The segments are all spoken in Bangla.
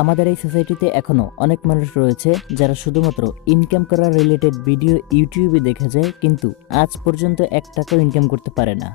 আমাদের এই সোসাইটিতে এখনো অনেক মানুষ রয়েছে যারা শুধুমাত্র ইনকাম করা রিলেটেড ভিডিও ইউটিউবে দেখে যায়, কিন্তু আজ পর্যন্ত 1 টাকাও ইনকাম করতে পারে না।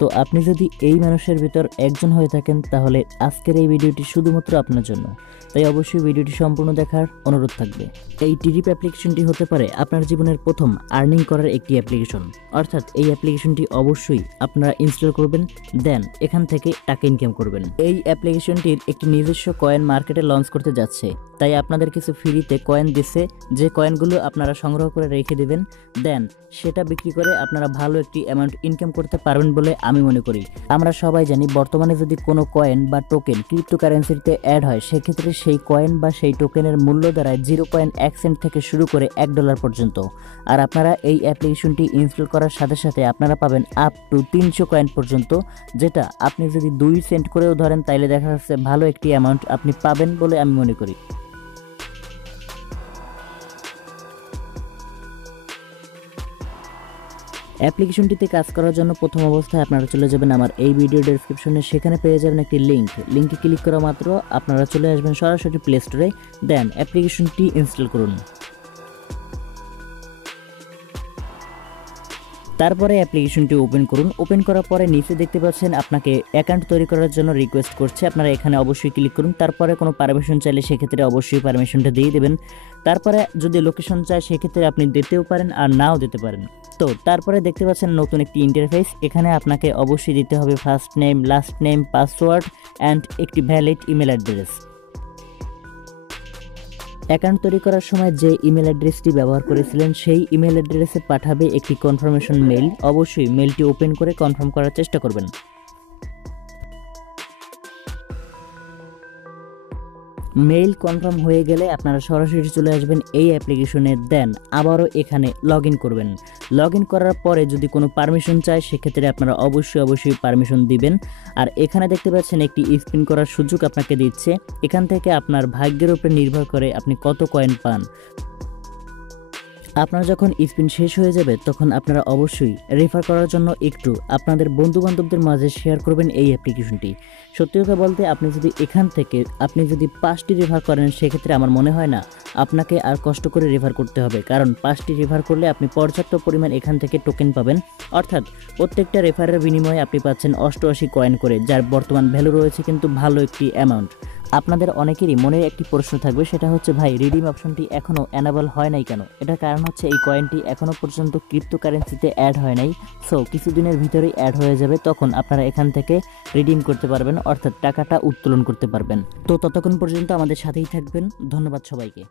তো আপনি যদি এই মানুষের ভিতর একজন হয়ে থাকেন, তাহলে আজকের এই ভিডিওটি শুধুমাত্র আপনার জন্য। তাই অবশ্যই ভিডিওটি সম্পূর্ণ দেখার অনুরোধ থাকবে। এই টিডিপ অ্যাপ্লিকেশনটি হতে পারে আপনার জীবনের প্রথম আর্নিং করার একটি অ্যাপ্লিকেশন। অর্থাৎ এই অ্যাপ্লিকেশনটি অবশ্যই আপনারা ইনস্টল করবেন, দেন এখান থেকে টাকা ইনকাম করবেন। এই অ্যাপ্লিকেশনটির একটি নিজস্ব কয়েন মার্কেটে লঞ্চ করতে যাচ্ছে, তাই আপনাদের কিছু ফ্রিতে কয়েন দিচ্ছে, যে কয়েনগুলো আপনারা সংগ্রহ করে রেখে দেবেন, দেন সেটা বিক্রি করে আপনারা ভালো একটি অ্যামাউন্ট ইনকাম করতে পারবেন বলে আমি মনে করি। আমরা সবাই জানি বর্তমানে যদি কোনো কয়েন বা টোকেন ক্রিপ্টোকারেন্সিতে অ্যাড হয়, সেক্ষেত্রে সেই কয়েন বা সেই টোকেনের মূল্য দাঁড়ায় 0.1 সেন্ট থেকে শুরু করে $1 পর্যন্ত। আর আপনারা এই অ্যাপ্লিকেশনটি ইনস্টল করার সাথে সাথে আপনারা পাবেন আপ টু 300 কয়েন পর্যন্ত, যেটা আপনি যদি 2 সেন্ট করেও ধরেন তাইলে দেখা যাচ্ছে ভালো একটি অ্যামাউন্ট আপনি পাবেন বলে আমি মনে করি। অ্যাপ্লিকেশনটিতে কাজ করার জন্য প্রথম অবস্থায় আপনারা চলে যাবেন আমার এই ভিডিও ডেসক্রিপশনে, সেখানে পেয়ে যাবেন একটি লিঙ্কে ক্লিক করা মাত্র আপনারা চলে আসবেন সরাসরি প্লে স্টোরে, দেন অ্যাপ্লিকেশনটি ইনস্টল করুন। তারপরে অ্যাপ্লিকেশনটি ওপেন করুন। ওপেন করার পরে নিচে দেখতে পাচ্ছেন আপনাকে অ্যাকাউন্ট তৈরি করার জন্য রিকোয়েস্ট করছে, আপনারা এখানে অবশ্যই ক্লিক করুন। তারপরে কোনো পারমিশন চাইলে সেক্ষেত্রে অবশ্যই পারমিশনটা দিয়ে দেবেন। তারপরে যদি লোকেশন চায় সেক্ষেত্রে আপনি দিতেও পারেন আর নাও দিতে পারেন। তো তারপরে দেখতে পাচ্ছেন নতুন একটি ইন্টারফেস, এখানে আপনাকে অবশ্যই দিতে হবে first name, last name, password and একটি ভ্যালিড ইমেল অ্যাড্রেস। অ্যাকাউন্ট তৈরি করার সময় যে ইমেল অ্যাড্রেসটি ব্যবহার করেছিলেন সেই ইমেল অ্যাড্রেসে পাঠাবে একটি কনফার্মেশন মেইল। অবশ্যই মেইলটি ওপেন করে কনফার্ম করার চেষ্টা করবেন। মেইল কনফার্ম হয়ে গেলে আপনারা সরাসরি চলে আসবেন এই অ্যাপ্লিকেশনে, দেন আবারও এখানে লগ ইন করবেন। লগ ইন করার পরে যদি কোনো পারমিশন চায় সেক্ষেত্রে আপনারা অবশ্যই পারমিশন দিবেন। আর এখানে দেখতে পাচ্ছেন একটি স্পিন করার সুযোগ আপনাকে দিচ্ছে, এখান থেকে আপনার ভাগ্যের উপরে নির্ভর করে আপনি কত কয়েন পান। আপনার যখন স্পিন শেষ হয়ে যাবে তখন আপনারা অবশ্যই রেফার করার জন্য একটু আপনাদের বন্ধুবান্ধবদের মাঝে শেয়ার করবেন এই অ্যাপ্লিকেশনটি। সত্যি কথা বলতে আপনি যদি এখান থেকে 5টি রেফার করেন, সেক্ষেত্রে আমার মনে হয় না আপনাকে আর কষ্ট করে রেফার করতে হবে, কারণ 5টি রেফার করলে আপনি পর্যাপ্ত পরিমাণ এখান থেকে টোকেন পাবেন। অর্থাৎ প্রত্যেকটা রেফারের বিনিময়ে আপনি পাচ্ছেন 88 কয়েন করে, যার বর্তমান ভ্যালু রয়েছে কিন্তু ভালো একটি অ্যামাউন্ট। আপনাদের অনেকেরই মনে একটি প্রশ্ন থাকবে, সেটা হচ্ছে ভাই রিডিম অপশনটি এখনও অ্যানাবল হয় নাই কেন? এটার কারণ হচ্ছে এই কয়েনটি এখনও পর্যন্ত ক্রিপ্টোকারেন্সিতে অ্যাড হয় নাই। সো কিছুদিনের ভিতরেই অ্যাড হয়ে যাবে, তখন আপনারা এখান থেকে রিডিম করতে পারবেন, অর্থাৎ টাকাটা উত্তোলন করতে পারবেন। তো ততক্ষণ পর্যন্ত আমাদের সাথেই থাকবেন। ধন্যবাদ সবাইকে।